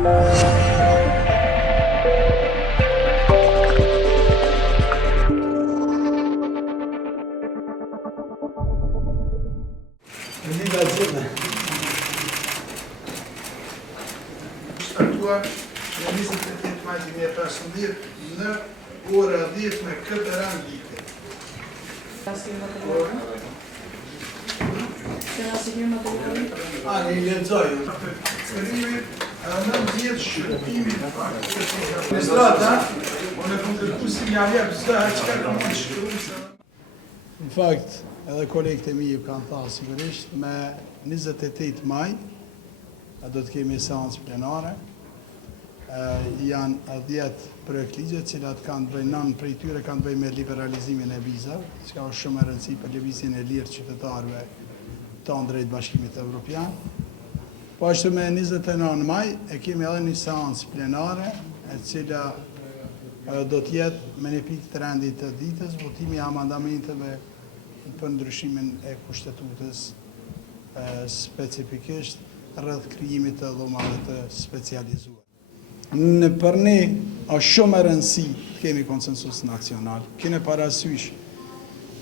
Startuar në 28 maj 2015 në ora 10 me këtë rendite. Ani i lexoj. Sërimi 90 shqyrtimi në faktë. Administrata, unë e kërku si një avjep zda që ka këmë shkërru. Në fakt, edhe kolegët e mi ju kanë tha sigurisht, me 28 maj, do të kemi seancë plenare, janë 10 projekt ligje cilat kanë të bëjnë, nën prej tyre kanë të bëjnë me liberalizimin e vizave, që ka është shumë e rëndësi për lëvizjen e lirë qytetarëve tonë drejt Bashkimit Evropian. Po ashtu me 29 maj e kemi edhe një seancë plenare, e cila do të jetë me një pikë të rendit të ditës, votimi i amendamenteve për ndryshimin e kushtetutës specifikisht rreth krijimit të dhomave të specializuar. Për ne është shumë e rëndësi të kemi konsensus nacional. Kene parasysh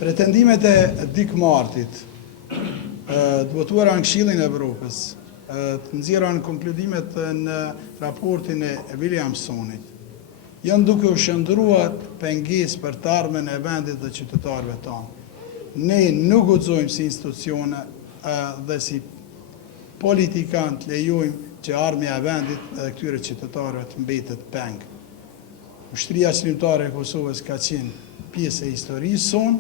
pretendimet e Dick Martit, të votuara në Këshillin e Evropës, të nxjerra në konkludimet në raportin e Williamsonit, janë duke u shndruar pengesë për të ardhmen e vendit dhe qytetarëve tonë. Ne nuk guxojmë si institucione dhe si politikanë të lejojmë që ardhmja e vendit edhe këtyre qytetarëve të mbetet peng. Ushtria Qëllimtare e Kosovës ka qenë pjesë e historisë sonë,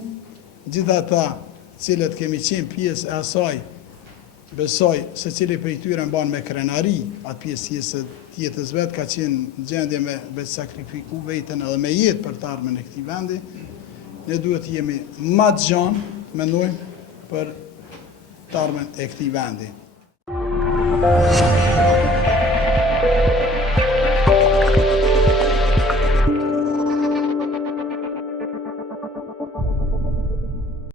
gjithë ata cilët kemi qenë pjesë e asaj, besoj se cili prej tyre mban me krenari, atë pjesë jetës vetë ka qenë në gjendje me vetë sakrifiku vetën edhe me jetë për të ardhmen e këtij vendi, ne duhet të jemi më të gjanë, mendojmë, për të ardhmen e këtij vendi.